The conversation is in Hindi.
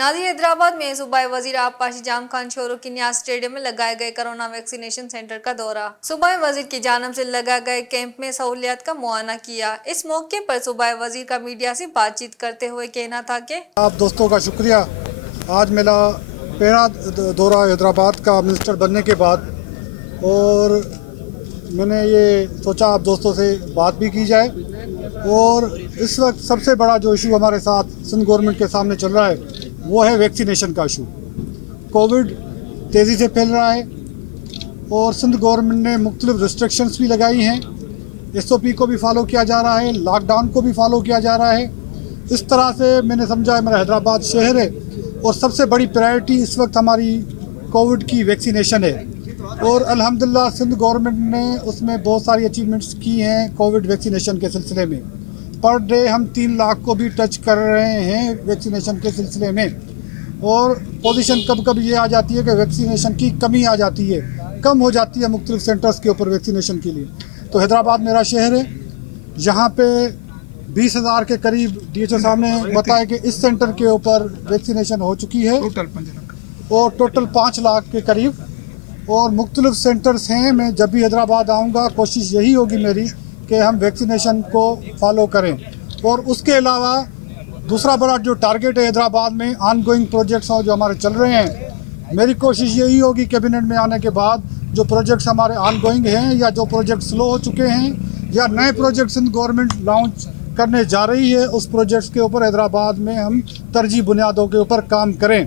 नादिर हैदराबाद में सूबाई वजीर आबपाशी जाम खान शोरो की न्याज स्टेडियम में लगाए गए कोरोना वैक्सीनेशन सेंटर का दौरा। सूबाई वजीर की जानब से लगाए गए कैंप में सहूलियात का मुआयना किया। इस मौके पर सूबाई वजीर का मीडिया से बातचीत करते हुए कहना था कि आप दोस्तों का शुक्रिया। आज मेरा पहला दौरा हैदराबाद का मिनिस्टर बनने के बाद, और मैंने ये सोचा आप दोस्तों से बात भी की जाए। और इस वक्त सबसे बड़ा जो इशू हमारे साथ सिंध गवर्नमेंट के सामने चल रहा है वो है वैक्सीनेशन का इशू। कोविड तेज़ी से फैल रहा है और सिंध गवर्नमेंट ने मुख्तलिफ रिस्ट्रिक्शंस भी लगाई हैं। SOP को भी फॉलो किया जा रहा है, लॉकडाउन को भी फॉलो किया जा रहा है। इस तरह से मैंने समझा है मेरा हैदराबाद शहर है और सबसे बड़ी प्रायोरिटी इस वक्त हमारी कोविड की वैक्सीनेशन है। और अल्हम्दुलिल्लाह सिंध गवर्नमेंट ने उसमें बहुत सारी अचीवमेंट्स की हैं कोविड वैक्सीनेशन के सिलसिले में। पर डे हम 3 लाख को भी टच कर रहे हैं वैक्सीनेशन के सिलसिले में। और पोजीशन कब कब ये आ जाती है कि वैक्सीनेशन की कमी आ जाती है, कम हो जाती है मुख्तलिफ सेंटर्स के ऊपर वैक्सीनेशन के लिए। तो हैदराबाद मेरा शहर है, यहाँ पे 20,000 के करीब DHO साहब ने बताया कि इस सेंटर के ऊपर वैक्सीनेशन हो चुकी है, और टोटल 5 लाख के करीब और मुख्तलिफ सेंटर्स हैं। मैं जब भी हैदराबाद आऊँगा कोशिश यही होगी मेरी कि हम वैक्सीनेशन को फॉलो करें। और उसके अलावा दूसरा बड़ा जो टारगेट है हैदराबाद में ऑनगोइंग प्रोजेक्ट्स जो हमारे चल रहे हैं, मेरी कोशिश यही होगी कैबिनेट में आने के बाद जो प्रोजेक्ट्स हमारे ऑनगोइंग हैं या जो प्रोजेक्ट स्लो हो चुके हैं या नए प्रोजेक्ट्स इन गवर्नमेंट लॉन्च करने जा रही है, उस प्रोजेक्ट्स के ऊपर हैदराबाद में हम तरजीह बुनियादों के ऊपर काम करें।